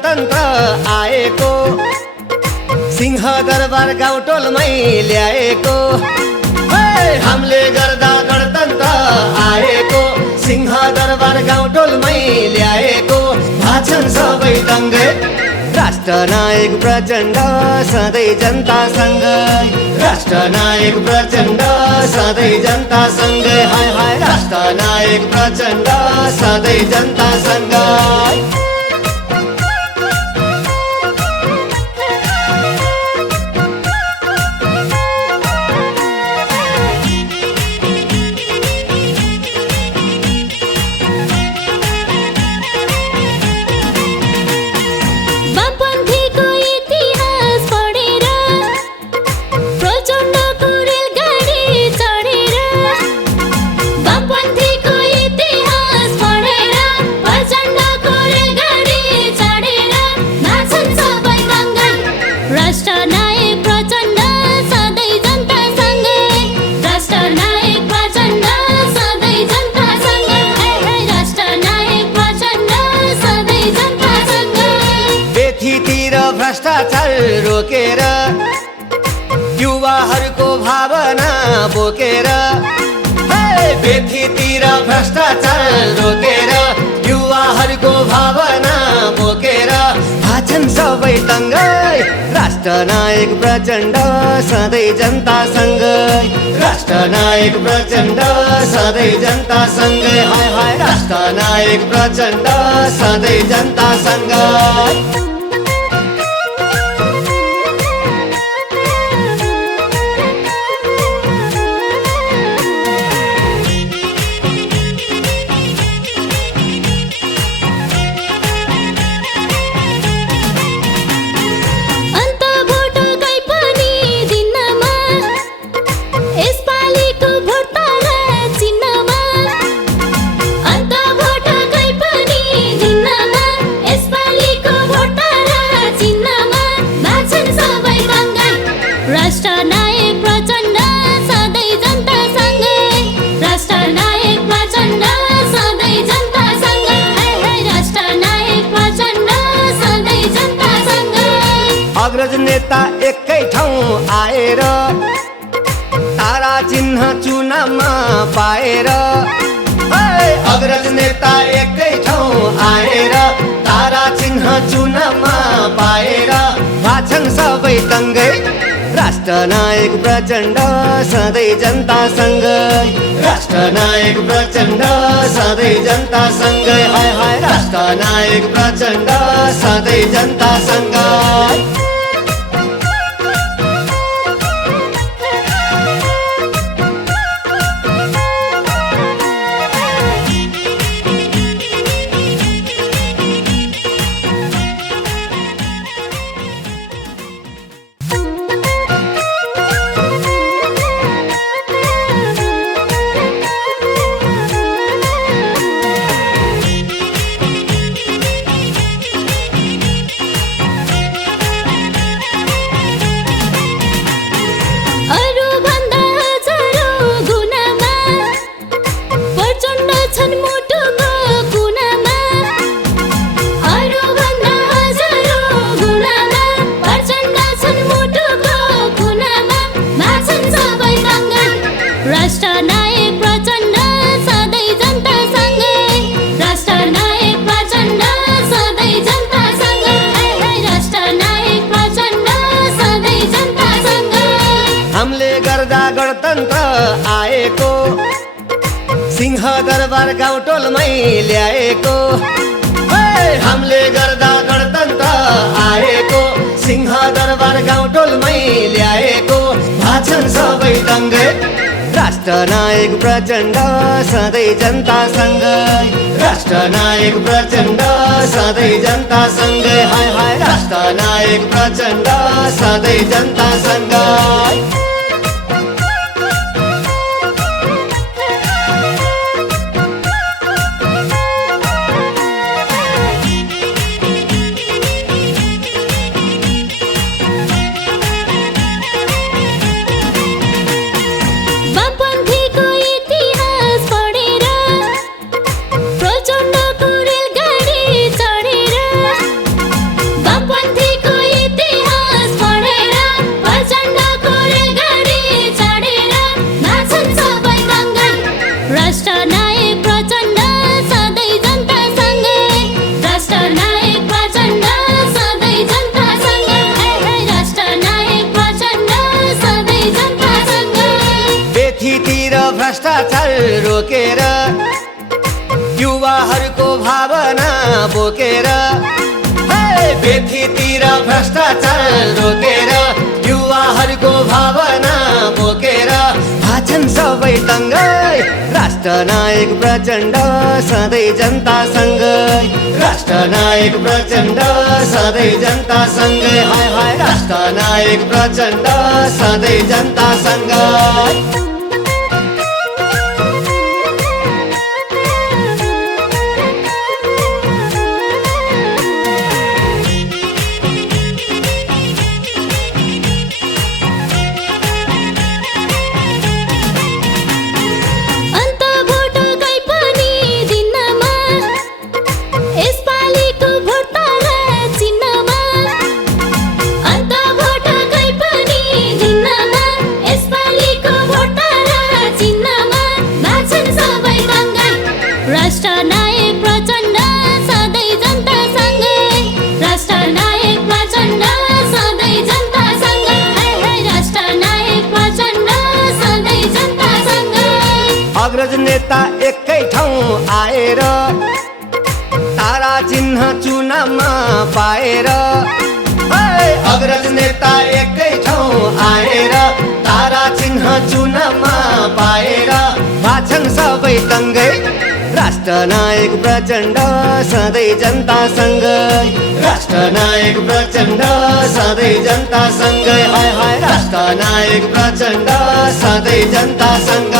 गणतन्त्र आएको सिंह दरबार गाउँटोलमै ल्याएको हामीले गर्दा गणतन्त्र आएको सिंह दरबार गाउँटोलमै ल्याएको भाषण सबै दङ्गै राष्ट्रनायक प्रचण्ड सधैँ जनतासँगै राष्ट्रनायक प्रचण्ड सधैँ जनतासँगै हाय हाय राष्ट्रनायक प्रचण्ड सधैँ जनतासँगै भ्रष्टाचार रोकेर युवाहरूको भावना बोकेर बेथीतिर भ्रष्टाचार रोकेर युवाहरूको भावना बोकेर भाषण सबै दङ्गै राष्ट्रनायक प्रचण्ड सधैँ जनतासँगै राष्ट्रनायक प्रचण्ड सधैँ जनतासँगै हाय हाय राष्ट्रनायक प्रचण्ड सधैँ जनतासँगै अग्रज नेता एकै ठाउँ आएर तारा चिन्ह चुनावमा पाएर अग्रज नेता एकै ठाउँ आएर तारा चिन्ह चुनावमा पाएर भाषण सबै दङ्गै राष्ट्रनायक प्रचण्ड सधैँ जनतासँगै राष्ट्रनायक प्रचण्ड सधैँ जनतासँगै हाय हाय राष्ट्रनायक प्रचण्ड सधैँ जनतासँगै गणतन्त्र आएको सिंह दरबार गाउँटोलमै ल्याएको हामीले गर्दा गणतन्त्र आएको सिंह दरबार गाउँटोलमै ल्याएको भाषण सबै दङ्गै राष्ट्रनायक प्रचण्ड सधैँ जनतासँगै राष्ट्रनायक प्रचण्ड सधैँ जनतासँगै हाय हाय राष्ट्रनायक प्रचण्ड सधैँ जनतासँगै युवाहरूको भावना बोकेर बेथीतिर भ्रष्टाचार रोकेर युवाहरूको भावना बोकेर भाछन् सबै दङ्गै राष्ट्रनायक प्रचण्ड सधैँ जनतासँगै राष्ट्रनायक प्रचण्ड सधैँ जनतासँगै हाय हाय राष्ट्रनायक प्रचण्ड सधैँ जनतासँगै राष्ट्रनायक प्रचण्ड सधैँ जनतासँगै राष्ट्रनायक प्रचण्ड सधैँ जनतासँगै राष्ट्रनायक प्रचण्ड सधैँ जनतासँगै अग्रज नेता एकै ठाउँ आएर तारा चिन्ह चुनावमा पाएर अग्रज नेता एकै ठाउँ आएर तारा चिन्ह चुनावमा पाएर भाछन् सबै दङ्गै राष्ट्रनायक प्रचण्ड सधैँ जनतासँगै राष्ट्रनायक प्रचण्ड सधैँ जनतासँगै हाय हाय राष्ट्रनायक प्रचण्ड सधैँ जनतासँगै